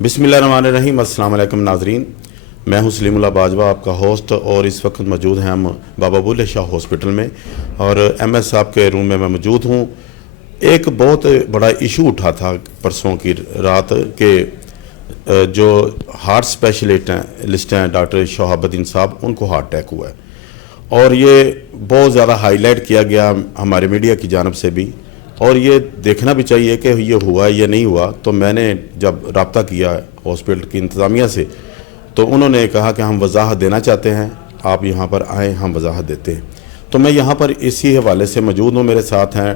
بسم اللہ الرحمن الرحیم. السلام علیکم ناظرین, میں ہوں سلیم اللہ باجوہ, آپ کا ہوسٹ, اور اس وقت موجود ہیں ہم بابا بلے شاہ ہاسپٹل میں, اور ایم ایس صاحب کے روم میں موجود ہوں. ایک بہت بڑا ایشو اٹھا تھا پرسوں کی رات کہ جو ہارٹ اسپیشلسٹ ہیں ڈاکٹر شہاب الدین صاحب, ان کو ہارٹ اٹیک ہوا ہے, اور یہ بہت زیادہ ہائی لائٹ کیا گیا ہمارے میڈیا کی جانب سے بھی, اور یہ دیکھنا بھی چاہیے کہ یہ ہوا یا نہیں ہوا. تو میں نے جب رابطہ کیا ہاسپٹل کی انتظامیہ سے, تو انہوں نے کہا کہ ہم وضاحت دینا چاہتے ہیں, آپ یہاں پر آئیں, ہم وضاحت دیتے ہیں. تو میں یہاں پر اسی حوالے سے موجود ہوں. میرے ساتھ ہیں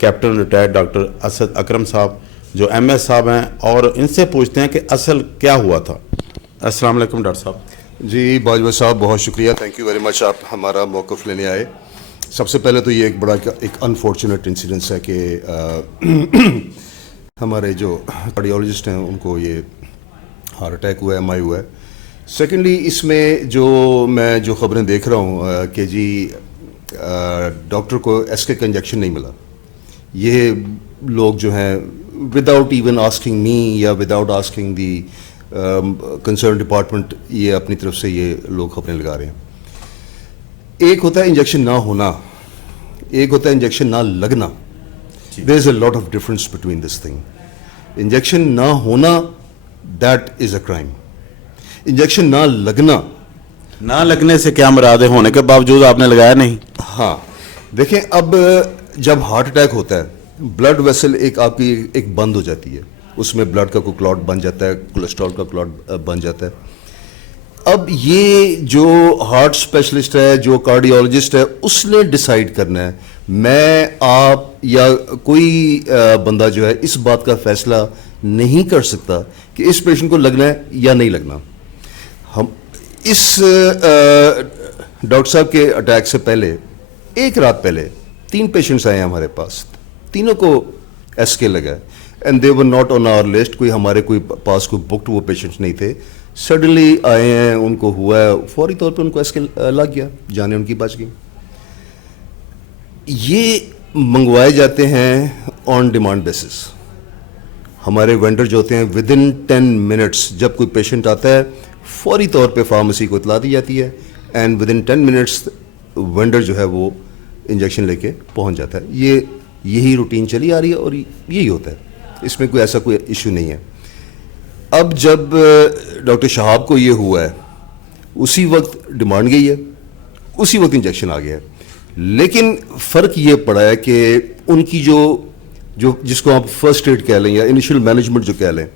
کیپٹن ریٹائرڈ ڈاکٹر اسد اکرم صاحب جو ایم ایس صاحب ہیں, اور ان سے پوچھتے ہیں کہ اصل کیا ہوا تھا. السلام علیکم ڈاکٹر صاحب. جی باجوہ صاحب, بہت شکریہ, تھینک یو ویری مچ, آپ ہمارا موقف لینے آئے. سب سے پہلے تو یہ ایک بڑا ایک انفارچونیٹ انسیڈنس ہے کہ ہمارے جو کارڈیولوجسٹ ہیں ان کو یہ ہارٹ اٹیک ہوا ہے, ایم آئی ہوا ہے. سیکنڈلی اس میں میں جو خبریں دیکھ رہا ہوں کہ جی ڈاکٹر کو ایس کے کا انجیکشن نہیں ملا. یہ لوگ جو ہیں وداؤٹ ایون آسکنگ می یا without asking the concern department, یہ اپنی طرف سے یہ لوگ خبریں لگا رہے ہیں. ایک ہوتا ہے انجیکشن نہ ہونا, ایک ہوتا ہے انجیکشن نہ لگنا. There is a lot of difference between this thing. Injection نہ ہونا, that is a crime. Injection نہ لگنے سے کیا مراد ہے, ہونے کے باوجود آپ نے لگایا نہیں؟ ہاں دیکھیں, اب جب ہارٹ اٹیک ہوتا ہے بلڈ ویسل ایک آپ کی ایک بند ہو جاتی ہے, اس میں بلڈ کا کوئی کلاٹ بن جاتا ہے, کولیسٹرول کا کلاٹ بن جاتا ہے. اب یہ جو ہارٹ اسپیشلسٹ ہے, جو کارڈیولوجسٹ ہے, اس نے ڈیسائیڈ کرنا ہے. میں, آپ یا کوئی بندہ جو ہے اس بات کا فیصلہ نہیں کر سکتا کہ اس پیشنٹ کو لگنا ہے یا نہیں لگنا. ہم اس ڈاکٹر صاحب کے اٹیک سے پہلے ایک رات پہلے 3 پیشنٹس آئے ہیں ہمارے پاس, تینوں کو ایس کے لگا, and they were not on our list. کوئی ہمارے پاس کوئی بکڈ وہ پیشنٹس نہیں تھے. سڈنلی آئے ہیں, ان کو ہوا ہے, فوری طور پہ ان کو ایس کے لگ گیا, جانے ان کی بچ گئی. یہ منگوائے جاتے ہیں آن ڈیمانڈ بیسس. ہمارے وینڈر جو ہوتے ہیں ود ان 10 منٹس جب کوئی پیشنٹ آتا ہے فوری طور پہ فارمیسی کو اطلاع دی جاتی ہے, and with in 10 minutes vendor جو ہے وہ انجیکشن لے کے پہنچ جاتا ہے. یہی روٹین چلی آ رہی ہے اور یہی ہوتا ہے, اس میں کوئی ایسا کوئی ایشو نہیں ہے. اب جب ڈاکٹر شہاب کو یہ ہوا ہے اسی وقت ڈیمانڈ گئی ہے, اسی وقت انجیکشن آ گیا ہے. لیکن فرق یہ پڑا ہے کہ ان کی جو جس کو آپ فرسٹ ایڈ کہہ لیں یا انیشیل مینجمنٹ جو کہہ لیں,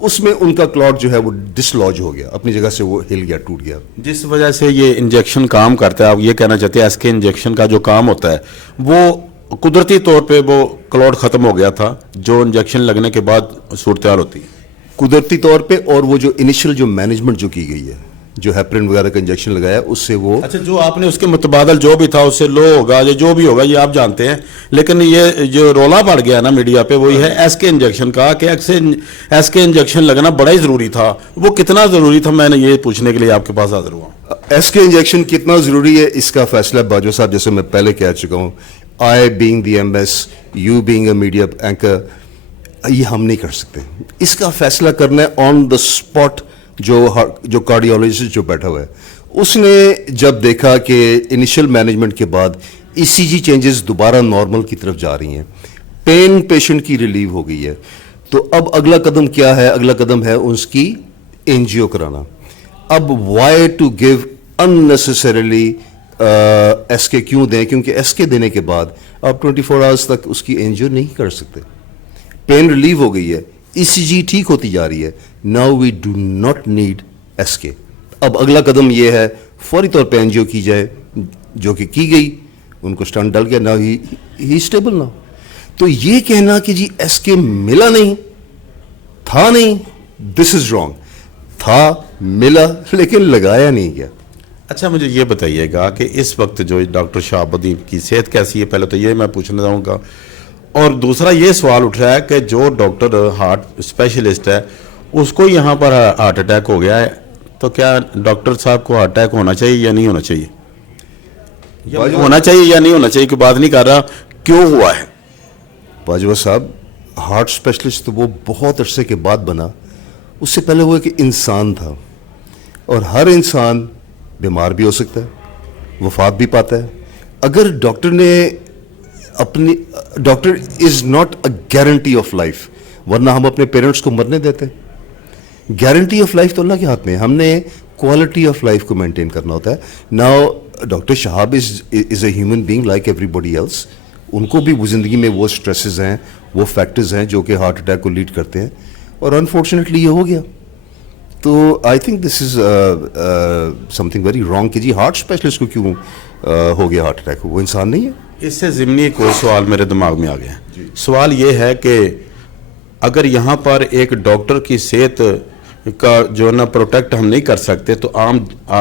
اس میں ان کا کلاٹ جو ہے وہ ڈسلوج ہو گیا, اپنی جگہ سے وہ ہل گیا, ٹوٹ گیا, جس وجہ سے یہ انجیکشن کام کرتا ہے. آپ یہ کہنا چاہتے ہیں ایس کے انجیکشن کا جو کام ہوتا ہے وہ قدرتی طور پہ وہ کلاٹ ختم ہو گیا تھا جو انجیکشن لگنے کے بعد صورتحال ہوتی ہے قدرتی طور پہ, اور وہ جو انیشیل جو مینجمنٹ جو کی گئی ہے, جو ہیپرین وغیرہ کا انجیکشن لگایا, اس سے وہ اچھا جو آپ نے اس کے متبادل جو بھی تھا اس سے لو ہوگا یا جو بھی ہوگا یہ آپ جانتے ہیں. لیکن یہ جو رولا پڑ گیا نا میڈیا پہ وہی ہے ایس کے انجیکشن کا, کہ ایس کے انجیکشن لگنا بڑا ہی ضروری تھا. وہ کتنا ضروری تھا, میں نے یہ پوچھنے کے لیے آپ کے پاس حاضر ہوا. ایس کے انجیکشن کتنا ضروری ہے اس کا فیصلہ باجوہ صاحب, جیسے میں پہلے کہہ چکا ہوں, I being the M S, you being a media anchor, یہ ہم نہیں کر سکتے. اس کا فیصلہ کرنا ہے آن دا اسپاٹ جو کارڈیولوجسٹ جو بیٹھا ہوا ہے. اس نے جب دیکھا کہ انیشیل مینجمنٹ کے بعد ای سی جی چینجز دوبارہ نارمل کی طرف جا رہی ہیں, پین پیشنٹ کی ریلیو ہو گئی ہے, تو اب اگلا قدم کیا ہے؟ اگلا قدم ہے اس کی انجیو کرانا. اب وائی ٹو گیو اننیسیسریلی ایس کے کیوں دیں؟ کیونکہ ایس کے دینے کے بعد آپ 24 آورس تک اس کی انجیو نہیں کر سکتے. پین ریلیو ہو گئی ہے, ای سی جی ٹھیک ہوتی جا رہی ہے, now we do not need S K. اب اگلا قدم یہ ہے فوری طور پہ انجیو کی جائے, جو کہ کی گئی, ان کو اسٹنٹ ڈل گیا, ناؤ ہی اسٹیبل ناؤ. تو یہ کہنا کہ جی ایس کے ملا نہیں تھا, نہیں, دس از رانگ. تھا, ملا, لیکن لگایا نہیں گیا. اچھا مجھے یہ بتائیے گا کہ اس وقت جو ڈاکٹر شہاب الدین کی صحت کیسی ہے, پہلے تو یہ میں پوچھنا چاہوں گا. اور دوسرا یہ سوال اٹھ رہا ہے کہ جو ڈاکٹر ہارٹ اسپیشلسٹ ہے اس کو یہاں پر ہارٹ اٹیک ہو گیا ہے, تو کیا ڈاکٹر صاحب کو ہارٹ اٹیک ہونا چاہیے یا نہیں ہونا چاہیے؟ ہونا چاہیے یا نہیں ہونا چاہیے کی بات نہیں کر رہا, کیوں ہوا ہے؟ باجوہ صاحب, ہارٹ اسپیشلسٹ تو وہ بہت عرصے کے بعد بنا, اس سے پہلے وہ ایک انسان تھا, اور ہر انسان بیمار بھی ہو سکتا ہے, وفات بھی پاتا ہے. اگر ڈاکٹر نے اپنی, doctor is not a guarantee of life, ورنہ ہم اپنے پیرنٹس کو مرنے دیتے. گارنٹی آف لائف تو اللہ کے ہاتھ میں ہے, ہم نے کوالٹی آف لائف کو مینٹین کرنا ہوتا ہے. Now doctor Shahab is a human being like everybody else. ان کو بھی زندگی میں وہ سٹریسز ہیں, وہ فیکٹرز ہیں جو کہ ہارٹ اٹیک کو لیڈ کرتے ہیں, اور انفارچونیٹلی یہ ہو گیا. تو I think this is some thing very wrong کہ جی ہارٹ اسپیشلسٹ کو کیوں ہو گیا ہارٹ اٹیک, وہ انسان نہیں ہے. اس سے ضمنی ایک اور سوال میرے دماغ میں آ گیا. سوال یہ ہے کہ اگر یہاں پر ایک ڈاکٹر کی صحت کا جو نا پروٹیکٹ ہم نہیں کر سکتے, تو عام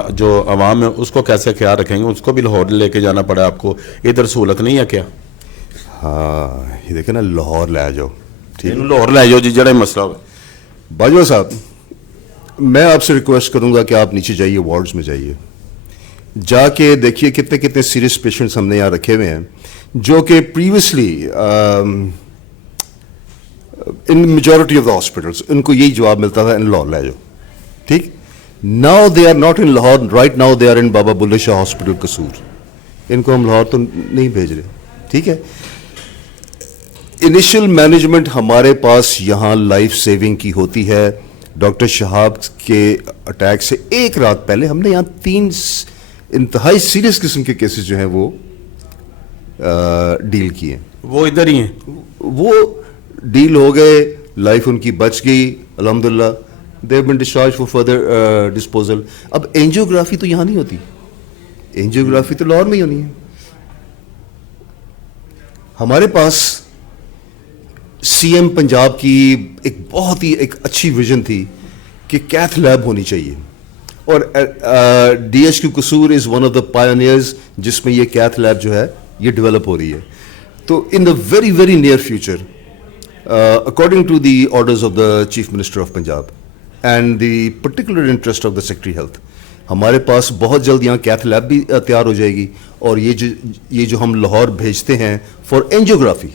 جو عوام ہے اس کو کیسے خیال رکھیں گے؟ اس کو بھی لاہور لے کے جانا پڑا آپ کو, ادھر سہولت نہیں ہے کیا؟ ہاں یہ دیکھیں نا, لاہور لے جاؤ, ٹھیک ہے, لاہور لے جاؤ جی, جڑا مسئلہ ہو. باجوہ صاحب میں آپ سے ریکویسٹ کروں گا کہ آپ نیچے جائیے, وارڈز میں جائیے, جا کے دیکھیے کتنے کتنے سیریس پیشنٹس ہم نے یہاں رکھے ہوئے ہیں جو کہ previously in majority of the hospitals ان کو یہی جواب ملتا تھا ان لاہور لے جاؤ. ٹھیک, now they are not in Lahore, right now they are in Baba Bulleh Shah hospital قصور. ان کو ہم لاہور تو نہیں بھیج رہے. ٹھیک ہے, انیشل مینجمنٹ ہمارے پاس یہاں لائف سیونگ کی ہوتی ہے. ڈاکٹر شہاب کے اٹیک سے ایک رات پہلے ہم نے یہاں 3 انتہائی سیریس قسم کے کیسز جو ہیں وہ ڈیل کیے. وہ ادھر ہی ہیں, وہ ڈیل ہو گئے, لائف ان کی بچ گئی الحمدللہ. They have been discharge for further disposal. اب اینجیوگرافی تو یہاں نہیں ہوتی, اینجیوگرافی تو لاہور میں ہی ہونی ہے. ہمارے پاس سی ایم پنجاب کی ایک بہت ہی ایک اچھی ویژن تھی کہ کیتھ لیب ہونی چاہیے, اور D H Q Kasur is one of the pioneers جس میں یہ کیتھ لیب جو ہے یہ ڈیولپ ہو رہی ہے. تو in the very very near future, according to the orders of the chief minister of Punjab and the particular interest of the secretary health, ہمارے پاس بہت جلد یہاں کیتھ لیب بھی تیار ہو جائے گی. اور یہ جو ہم لاہور بھیجتے ہیں for angiography,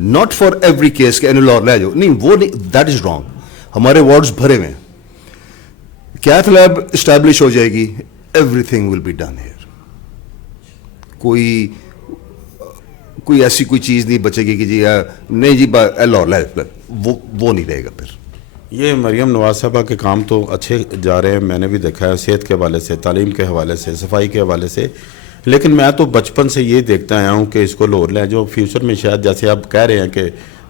not for every case کہ لاہور لے جاؤ, نہیں, وہ نہیں, دیٹ از رانگ. ہمارے وارڈز بھرے ہوئے ہیں, کیتھ لیب اسٹیبلش ہو جائے گی, everything will be done here. کوئی ایسی کوئی چیز نہیں بچے گی کہ جی نہیں جی لاہور لے, وہ نہیں رہے گا. پھر یہ مریم نواز صاحبہ کے کام تو اچھے جا رہے ہیں, میں نے بھی دیکھا ہے, صحت کے حوالے سے, تعلیم کے حوالے سے, صفائی کے حوالے سے. لیکن میں تو بچپن سے یہ دیکھتا آیا ہوں کہ اس کو لاہور لے جو فیوچر میں شاید جیسے آپ کہہ رہے ہیں کہ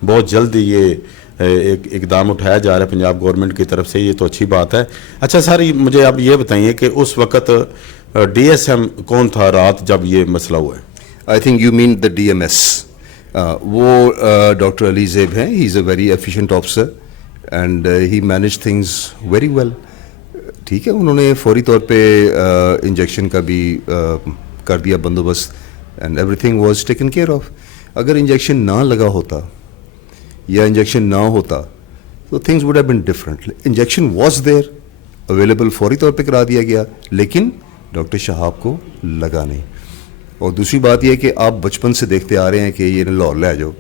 بہت جلد یہ ایک اقدام اٹھایا جا رہا ہے پنجاب گورنمنٹ کی طرف سے, یہ تو اچھی بات ہے. اچھا سر, مجھے آپ یہ بتائیے کہ اس وقت ڈی ایس ایم کون تھا رات جب یہ مسئلہ ہوا ہے؟ I think you mean the D M S. وہ ڈاکٹر علی زیب ہیں, he is a very efficient officer and he manage things very well. ٹھیک ہے, انہوں نے فوری طور پہ انجیکشن کا بھی کر دیا بندوبست, and every thing was taken care of. اگر انجیکشن نہ لگا ہوتا یا انجیکشن نہ ہوتا تو things would have been different. Injection was there available, فوری طور پہ کرا دیا گیا, لیکن ڈاکٹر شہاب کو لگا نہیں. اور دوسری بات یہ کہ آپ بچپن سے دیکھتے آ رہے ہیں کہ یہ لاہور لے جاؤ.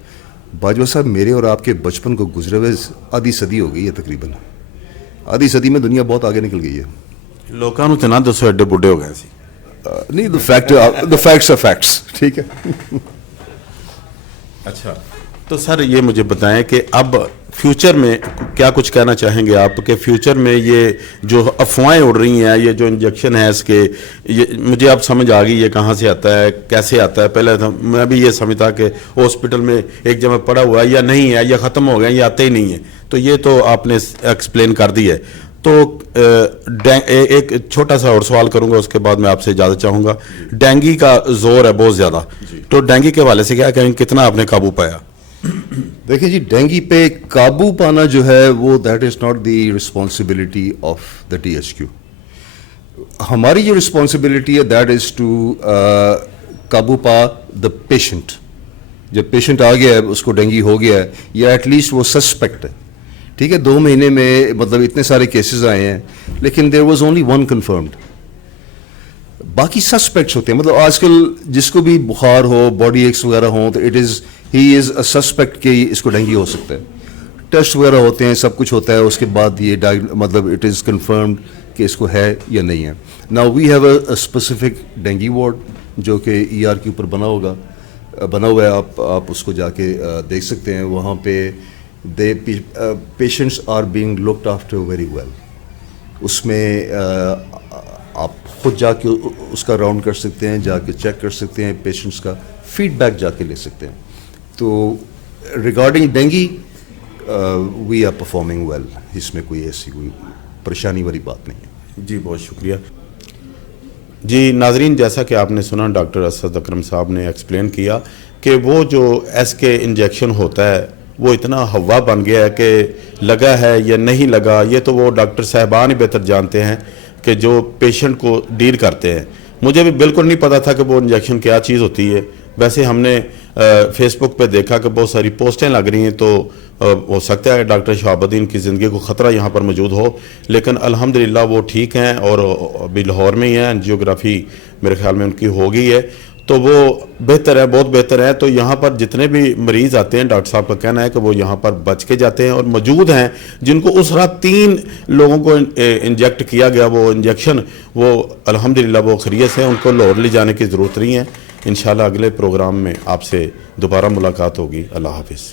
باجوہ صاحب, میرے اور آپ کے بچپن کو گزرے ہوئے آدھی صدی ہو گئی ہے, تقریباً آدھی صدی میں دنیا بہت آگے نکل گئی ہے. لوگوں تو نہ دسو ایڈے بڈھے ہو گئے سی. نہیں, دا فیکٹس آر فیکٹس. ٹھیک ہے. اچھا, تو سر یہ مجھے بتائیں کہ اب فیوچر میں کیا کچھ کہنا چاہیں گے آپ کہ فیوچر میں یہ جو افواہیں اڑ رہی ہیں, یہ جو انجیکشن ہے اس کے, یہ مجھے اب سمجھ آ گئی یہ کہاں سے آتا ہے, کیسے آتا ہے. پہلے میں بھی یہ سمجھتا کہ ہاسپٹل میں ایک جگہ پڑا ہوا ہے یا نہیں ہے, یا ختم ہو گیا, یا آتے ہی نہیں ہے. تو یہ تو آپ نے ایکسپلین کر دی ہے. تو ایک چھوٹا سا اور سوال کروں گا, اس کے بعد میں آپ سے اجازت چاہوں گا. ڈینگی کا زور ہے بہت زیادہ, تو ڈینگی کے حوالے سے کیا کہیں, کتنا آپ نے قابو پایا؟ دیکھیں جی, ڈینگی پہ قابو پانا جو ہے وہ that is not the responsibility of the D H Q. ہماری جو رسپانسبلٹی ہے دیٹ از ٹو قابو پا دا پیشنٹ. جب پیشنٹ آ گیا ہے, اس کو ڈینگی ہو گیا ہے, یا ایٹ لیسٹ وہ سسپیکٹ ہے. ٹھیک ہے, 2 مہینے میں مطلب اتنے سارے کیسز آئے ہیں, لیکن دیر واز اونلی 1 کنفرمڈ. باقی سسپیکٹس ہوتے ہیں. مطلب آج کل جس کو بھی بخار ہو, باڈی ایکس وغیرہ ہوں, تو ہی از اے سسپیکٹ کہ اس کو ڈینگی ہو سکتا ہے. ٹیسٹ وغیرہ ہوتے ہیں, سب کچھ ہوتا ہے, اس کے بعد یہ مطلب اٹ از کنفرمڈ کہ اس کو ہے یا نہیں ہے. Now we have a specific dengue ward جو کہ ای آر کے اوپر بنا ہوا ہے. آپ اس کو جا کے دیکھ سکتے ہیں. وہاں پہ patients are being looked after very well. اس میں آپ خود جا کے اس کا راؤنڈ کر سکتے ہیں, جا کے چیک کر سکتے ہیں, پیشنٹس کا فیڈ بیک جا کے لے سکتے ہیں. تو regarding dengue we are performing well. اس میں کوئی ایسی کوئی پریشانی والی بات نہیں ہے. جی بہت شکریہ. جی ناظرین, جیسا کہ آپ نے سنا ڈاکٹر اسد اکرم صاحب نے ایکسپلین کیا کہ وہ جو ایس کے انجیکشن ہوتا ہے وہ اتنا ہوا بن گیا ہے کہ لگا ہے یا نہیں لگا یہ تو وہ ڈاکٹر صاحبان ہی بہتر جانتے ہیں کہ جو پیشنٹ کو ڈیل کرتے ہیں. مجھے بھی بالکل نہیں پتا تھا کہ وہ انجیکشن کیا چیز ہوتی ہے. ویسے ہم نے فیس بک پہ دیکھا کہ بہت ساری پوسٹیں لگ رہی ہیں, تو ہو سکتا ہے ڈاکٹر شہاب الدین کی زندگی کو خطرہ یہاں پر موجود ہو, لیکن الحمدللہ وہ ٹھیک ہیں اور ابھی لاہور میں ہی ہیں. انجیوگرافی میرے خیال میں ان کی ہو گئی ہے, تو وہ بہتر ہے, بہت بہتر ہے. تو یہاں پر جتنے بھی مریض آتے ہیں ڈاکٹر صاحب کا کہنا ہے کہ وہ یہاں پر بچ کے جاتے ہیں, اور موجود ہیں جن کو اس رات 3 لوگوں کو انجیکٹ کیا گیا وہ انجیکشن, وہ الحمدللہ وہ خیریت سے, ان کو لاہور لے جانے کی ضرورت نہیں ہے. انشاءاللہ اگلے پروگرام میں آپ سے دوبارہ ملاقات ہوگی. اللہ حافظ.